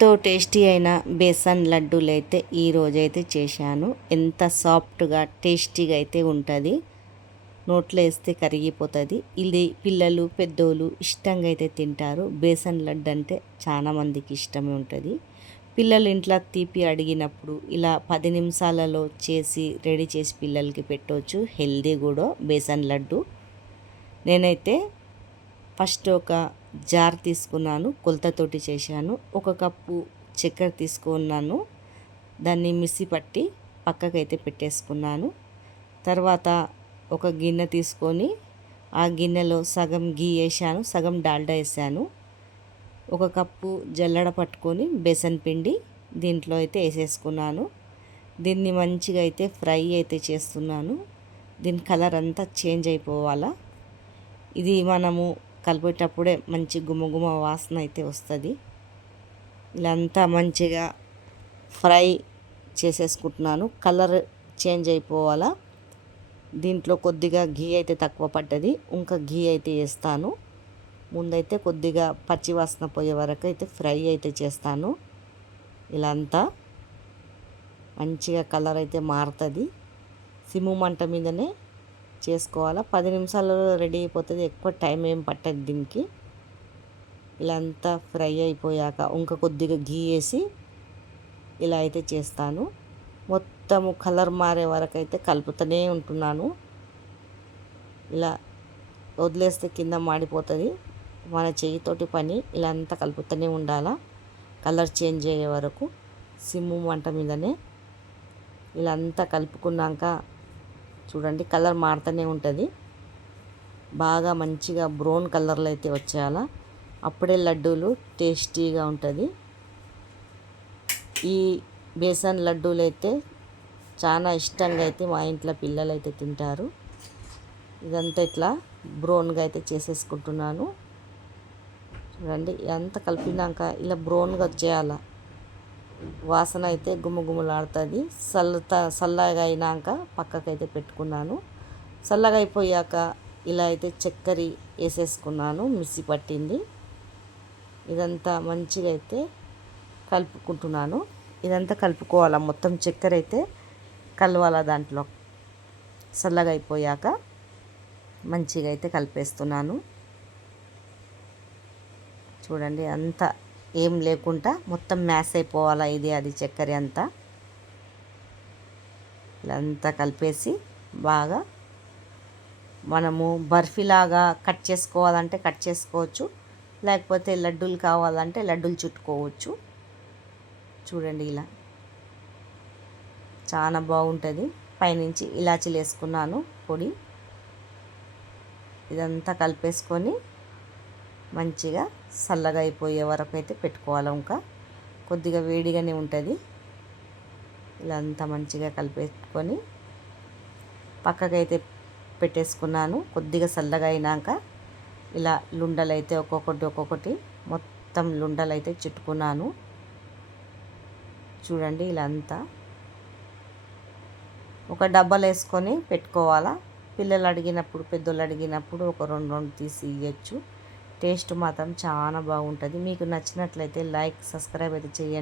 ఎంతో టేస్టీ అయిన బేసన్ లడ్డూలు అయితే ఈరోజైతే చేశాను. ఎంత సాఫ్ట్గా టేస్టీగా అయితే ఉంటుంది. నోట్లో వేస్తే కరిగిపోతుంది. ఇది పిల్లలు పెద్దోళ్ళు ఇష్టంగా అయితే తింటారు. బేసన్ లడ్డు అంటే చాలా మందికి ఇష్టమే ఉంటుంది. పిల్లలు ఇంట్లో తీపి అడిగినప్పుడు ఇలా 10 నిమిషాలలో చేసి రెడీ చేసి పిల్లలకి పెట్టవచ్చు. హెల్దీ కూడా బేసన్ లడ్డు. నేనైతే ఫస్ట్ ఒక జార్ తీసుకున్నాను, కొలతతోటి చేశాను. 1 కప్పు చక్కెర తీసుకున్నాను, దాన్ని మిక్సీ పట్టి పక్కకైతే పెట్టేసుకున్నాను. తర్వాత ఒక గిన్నె తీసుకొని ఆ గిన్నెలో సగం గీ వేసాను, సగం డాల్డా వేసాను. 1 కప్పు జల్లెడ పట్టుకొని బేసన్ పిండి దీంట్లో అయితే వేసేసుకున్నాను. దీన్ని మంచిగా అయితే ఫ్రై అయితే చేస్తున్నాను. దీని కలర్ అంతా చేంజ్ అయిపోవాలా. ఇది మనము కలిపేటప్పుడే మంచి గుమగుమ వాసన అయితే వస్తుంది. ఇలా అంతా మంచిగా ఫ్రై చేసేసుకుంటున్నాను. కలర్ చేంజ్ అయిపోవాలా. దీంట్లో కొద్దిగా ఘీ అయితే తక్కువ పడ్డది, ఇంకా ఘీ అయితే వేస్తాను. ముందైతే కొద్దిగా పచ్చి వాసన పోయే వరకు అయితే ఫ్రై అయితే చేస్తాను. ఇలా అంతా మంచిగా కలర్ అయితే మారుతుంది. సిమ్ము మంట మీదనే చేసుకోవాలా. 10 నిమిషాలలో రెడీ అయిపోతుంది. ఎక్కువ టైం ఏం పట్టదు దీనికి. ఇలా అంతా ఫ్రై అయిపోయాక ఇంకా కొద్దిగా ఘీ వేసి ఇలా అయితే చేస్తాను. మొత్తము కలర్ మారే వరకు అయితే కలుపుతూనే ఉంటున్నాను. ఇలా వదిలేస్తే కింద మాడిపోతుంది. మన చేయితోటి పని. ఇలా అంతా కలుపుతూనే ఉండాలా కలర్ చేంజ్ అయ్యే వరకు. సిమ్ము మంట మీదనే ఇలా అంతా కలుపుకున్నాక చూడండి కలర్ మారుతూనే ఉంటుంది. బాగా మంచిగా బ్రౌన్ కలర్లో అయితే వచ్చేయాలా. అప్పుడే లడ్డూలు టేస్టీగా ఉంటుంది. ఈ బేసన్ లడ్డూలు అయితే చాలా ఇష్టంగా అయితే మా ఇంట్లో పిల్లలు అయితే తింటారు. ఇదంతా ఇట్లా బ్రౌన్గా అయితే చేసేసుకుంటున్నాను. చూడండి అంతా కలిపినాక ఇలా బ్రౌన్గా వచ్చేయాల. వాసన అయితే గుమగుమలాడుతుంది. చల్లగా అయినాక పక్కకైతే పెట్టుకున్నాను. చల్లగా అయిపోయాక ఇలా అయితే చక్కెర వేసేసుకున్నాను, మిక్సీ పట్టింది. ఇదంతా మంచిగా అయితే కలుపుకుంటున్నాను. ఇదంతా కలుపుకోవాలా. మొత్తం చక్కెర అయితే కలవాలా దాంట్లో. చల్లగా అయిపోయాక మంచిగా అయితే కలిపేస్తున్నాను. చూడండి అంతా ఏం లేకుండా మొత్తం మ్యాష్ అయిపోవాలా. ఇది అది చక్కెర అంతా ఇలా అంతా కలిపేసి బాగా మనము బర్ఫీలాగా కట్ చేసుకోవాలంటే కట్ చేసుకోవచ్చు, లేకపోతే లడ్డూలు కావాలంటే లడ్డూలు చుట్టుకోవచ్చు. చూడండి ఇలా చాలా బాగుంటుంది. పైనుంచి ఇలాచీలు వేసుకున్నాను పొడి. ఇదంతా కలిపేసుకొని మంచిగా చల్లగా అయిపోయే వరకు అయితే పెట్టుకోవాలి. ఇంకా కొద్దిగా వేడిగానే ఉంటుంది. ఇలా అంతా మంచిగా కలిపేసుకొని పక్కకైతే పెట్టేసుకున్నాను. కొద్దిగా చల్లగా అయినాక ఇలా లుండలు అయితే ఒక్కొక్కటి మొత్తం లుండలు అయితే చుట్టుకున్నాను. చూడండి ఇలా అంతా ఒక డబ్బాలు వేసుకొని పెట్టుకోవాలా. పిల్లలు అడిగినప్పుడు పెద్దోళ్ళు అడిగినప్పుడు ఒక 2 తీసి ఇవ్వచ్చు. టేస్ట్ మాత్రం చాలా బాగుంటుంది. మీకు నచ్చినట్లయితే లైక్ సబ్స్క్రైబ్ అయితే చేయండి.